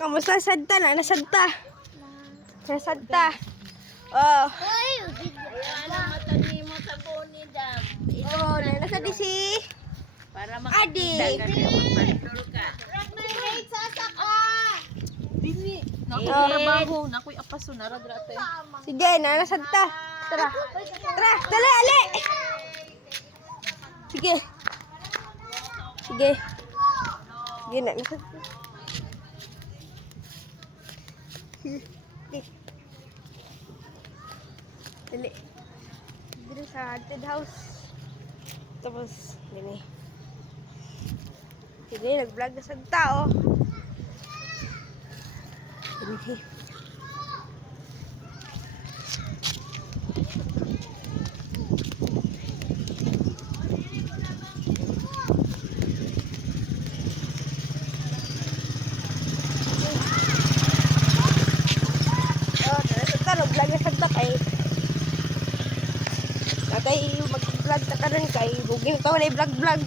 Kamusta sadta na? Nasadta. Nasadta. Oh. Ayan ang mata ni mo sa buni dam. Oh, nasa di si Para Adi. makakita ka kaya magpantol ka. Dini, naku Oh. trabaho, nakuy apaso na radrate. Sige, nasadta. Tara. Tara, dali, ali. Sige. Sige. Sige na, nasadta. Sige. Dali. Dito sa haunted house. Tapos, gini. Sige, nag-vlog na sa tao. Gini. Oh, nasa nag-vlog na sa tao kay Natay mag-vlog na ka rin kay bugin ito na i-vlog-vlog.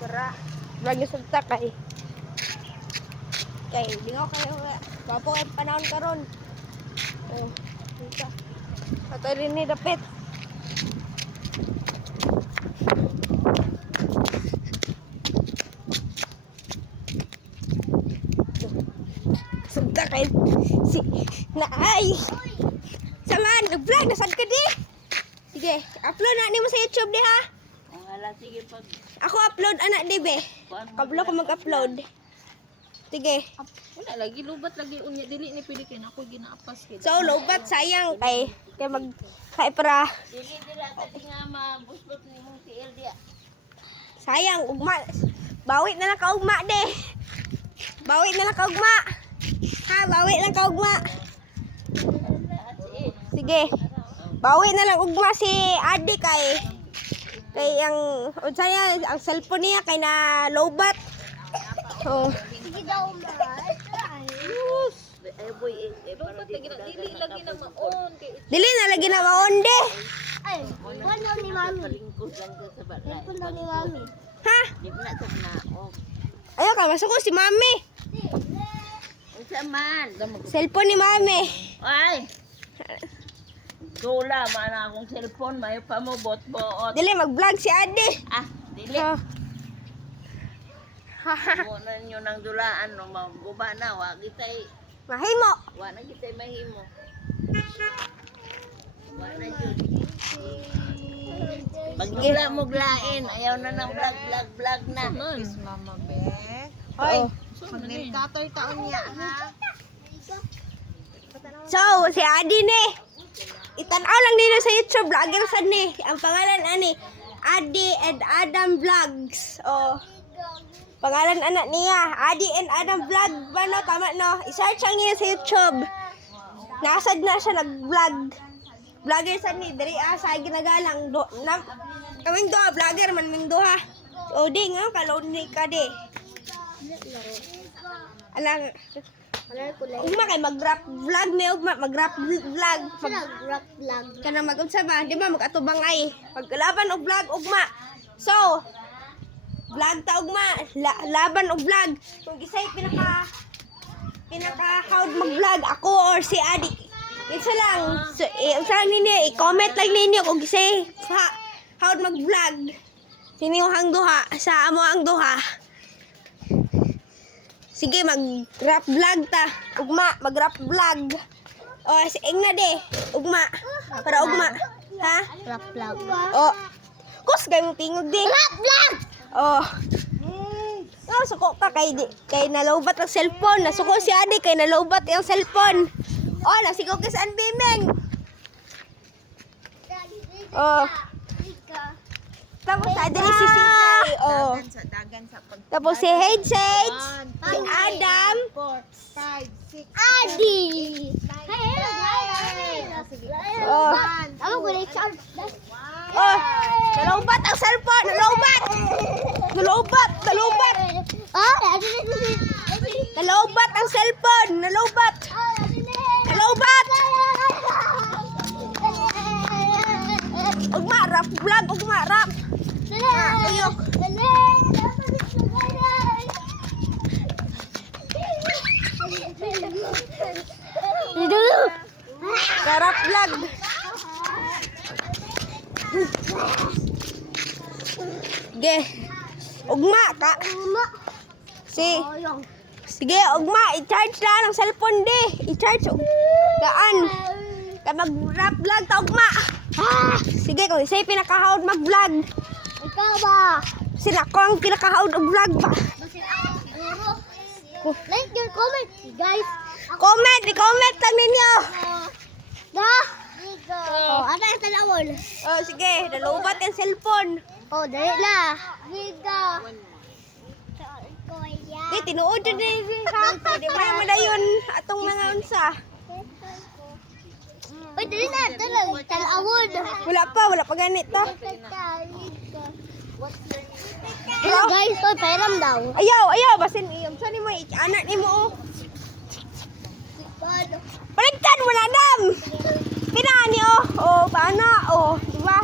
Tara, vlog na sa kay di nga kayo wapo kayo panahon karon. Oh, dito. Ato rin ni dapit. Sunta kay si naay. Saman, nag-vlog na sad ka di. Sige, upload na ni mo sa YouTube di ha. Ang ala sige pag Ako upload anak di be. Kablo ko mag-upload. Sige. Wala lagi lubat lagi unya dili ni pili kay nakoy ginaapas kay. So, lobat sayang kay mag kay para dili dira ka nga mabusbot ni mong TL dia. sayang ugma. Bawi na lang ka ugma de. Bawi na lang ka ugma. Ha, bawi lang ka ugma. Sige. Bawi na lang ugma si Adi kay ang unsaya ang cellphone niya kay na lowbat. Oh. Ay boy para Lubat lagi na dili lagi na maon kay Dili na lagi na maonde. Ay, wala ni mami. palingkod lang ka sa balay. Telepon daw ni mami. Ha? Di na sa na. Oh. Ayo ka masuko si Mami. Unsa man? Cellphone ni Mami. Ay. Tula man akong cellphone mayo pa mo bot-bot. Dili mag-vlog si Adi. Ah, dili. Oh. Mo na nyo nang dulaan no maguba na wa kitay Mahimo. wa na kitay mahimo. Wa na jud. Magdula mo glain, ayaw na ng vlog na. Miss Mama Be. Hoy. Magdikatoy taon niya ha. So, si Adi ni. Itanaw lang dito sa YouTube vlogger sad ni. Ang pangalan ani Adi and Adam Vlogs. Oh. Pangalan anak niya, Adi and Adam Vlog. Ano tama no? I-search ang niya sa YouTube. Nasad na siya nag-vlog. Vlogger sad ni diri sa ginagalang do na kaming do vlogger man ming duha. O di nga kalon ni ka di. Alang ugma kay mag-rap vlog ni ugma mag-rap vlog. Rock vlog. Kana mag-unsa ba? Di ba mag-atubang ay paglaban og vlog ugma. So, vlog ta ugma, laban og vlog. Kung gisay pinaka howd mag-vlog ako or si Adi. Isa lang. So, unsa lang ninyo i-comment lang ninyo kung gisay howd mag-vlog. Sino hang duha sa amo ang duha. Sige, mag-rap vlog ta. Ugma, mag-rap vlog. O, si Engna de. Ugma. Para ugma. Ha? Rock vlog. O. Kus, gayong tingog di. Rock vlog! Oh. Oh, suko ka kay nalobat ang cellphone. Nasuko si Adi kay nalobat yung cellphone. Oh, nasigaw ka sa Bimeng. Oh. Tapos sa Adi si Sinay. Oh. Sa dagan sa pag Tapos si Headset. Si Adam. 4, 5, 6. Adi! Hey! Oh. Ako ko na-charge. Oh. Nalobat ang cellphone. Nalobat. Nalobat. Nalobat. Oh, adi na. Nalobat ang cellphone. Nalobat. Nalobat. Ugma, rap vlog, ugma, rap. Uyok. Sarap vlog. Sige. Ugma ka. Sige, ugma, i-charge lang ang cellphone di. I-charge gaan. Kaya mag-rap vlog ta ugma. Sige, kung isa'y pinakahawad mag-vlog. Ikaw ba? Sila ko ang pinakahawad og vlog ba. Like your comment, guys. Comment, i-comment lang ninyo. Da. Oh, ano yung talawon? Oh, sige, nalubat ang cellphone. Oh, dali na. Vigo. Di, tinuod yun din ha. Di ba naman na yun atong mga unsa. Uy, dali na. Talawon. Wala pa ganito. Hello, guys. So, pairam daw. Ayaw, basin iyom. Saan mo, anak ni mo oh. Paligtan mo na, Dam! Pinani oh. Oh, paana oh. Diba?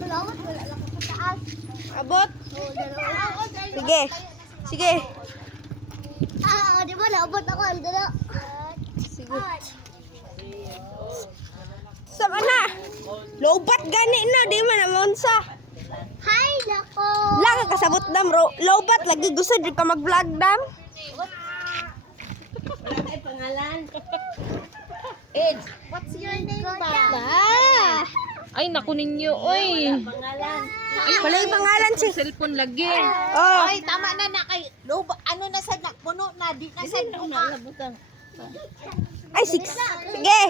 Wala lang sa taas. Abot. Sige. Sige. Di ba naabot ako? Ang dala. Sige. Sama na. Lobat gani na. Di man naman sa. Hi, nako. Lang kasabot Dam. Lobat lagi. Gusto din ka mag-vlog Dam. Wala kay pangalan. What's your name ba? Ay, naku ninyo, oy. Pangalan. Wala yung pangalan si. Cellphone lagi. Oh. Ay, tama na na kay Loba. Ano na sa nakpuno na di na sa Ano na butang. Ay, 6. Sige.